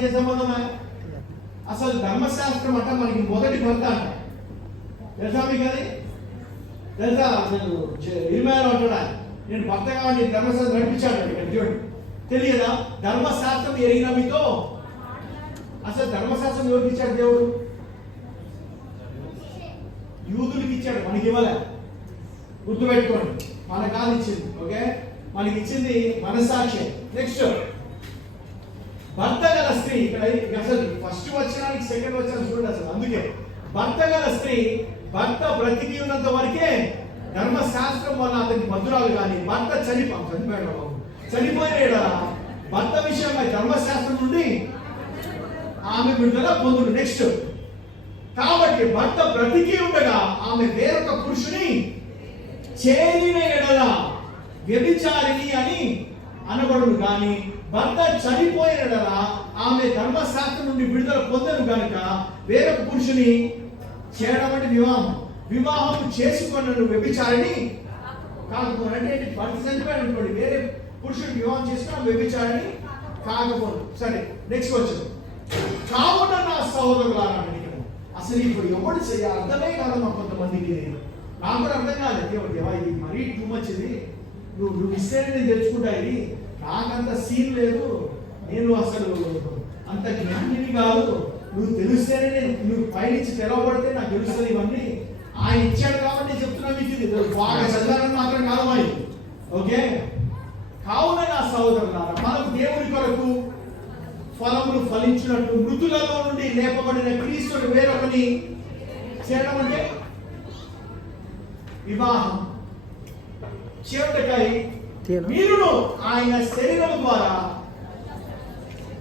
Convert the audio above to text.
దానికి ఏ సంబంధమా? అసలు ధర్మశాస్త్రం అంట మనకి మొదటి భర్త అంట. తెలుసా మీకు అది? తెలుసా? అసలు ఇర్మయాలో అంటాడా నేను భర్త కావాలి ధర్మశాస్త్రం నడిపించాడు ఇక్కడ చూడండి. తెలియదా? ధర్మశాస్త్రం ఎరిగిన మీతో. అసలు ధర్మశాస్త్రం ఎవరికి ఇచ్చాడు దేవుడు? యూదులకి ఇచ్చాడు, మనకి ఇవ్వలే. గుర్తుపెట్టుకోండి, మన కాదు ఇచ్చింది. ఓకే, మనకి ఇచ్చింది మనసాక్షి. నెక్స్ట్ భర్త గల స్త్రీ. ఇక్కడ అసలు ఫస్ట్ వచనానికి సెకండ్ వచనం చూడండి. అసలు అందుకే భర్త గల స్త్రీ భర్త బ్రతికి ఉన్నంత వరకే ధర్మశాస్త్రం వల్ల అతనికి మధురాలు. కానీ భర్త చనిపోయిన భర్త విషయమై ధర్మశాస్త్రం నుండి ఆమె విడుదల పొందుడు. నెక్స్ట్ కాబట్టి భర్త బ్రతికి ఉండగా ఆమె వేరొక పురుషుని చేరిన ఎడల వ్యభిచారిణి అని అనబడును. కానీ భర్త చనిపోయిన ఎడల ఆమె ధర్మశాస్త్రం నుండి విడుదల పొందను కనుక వేరొక పురుషుని చేయడం అంటే వివాహం చేసుకున్న వ్యభిచారిణి కాకపోదు. అంటే భర్త చనిపోయాడు అనుకోండి, వేరే పురుషుని వివాహం చేసుకున్న వ్యభిచారిణి కాకపోదు. సరే, నెక్స్ట్ వచ్చాడు. కావున నా సహోదరులారా, అసలు ఇప్పుడు ఎవరు చేయాలి అర్థమే కాదమ్మా కొంతమందికి. నాకు కూడా అర్థం కాదు. ఇది మరీ టూ మచ్. ఇది నువ్వు ఇస్తే నేను తెలుసుకుంటా. ఇది నాకంత సీన్ లేదు, నేను అసలు అంత జ్ఞానిని కాదు. నువ్వు తెలిస్తేనే నువ్వు పైనుంచి తెలవబడితే నాకు తెలుస్తుంది. ఇవన్నీ ఆయన ఇచ్చాడు కాబట్టి చెప్తున్నా మీకు. ఇది బాగా చదవాలని మాత్రం కాదమ్మా ఇది. ఓకే, కావున నా సహోదరులారా, మనకు దేవుని కొరకు ఫలములు ఫలించినట్టు మృతులలో నుండి లేపబడిన క్రీస్తుని వేరొకని చేయడం అంటే వివాహం చేయుటకై మీరును ఆయన శరీరం ద్వారా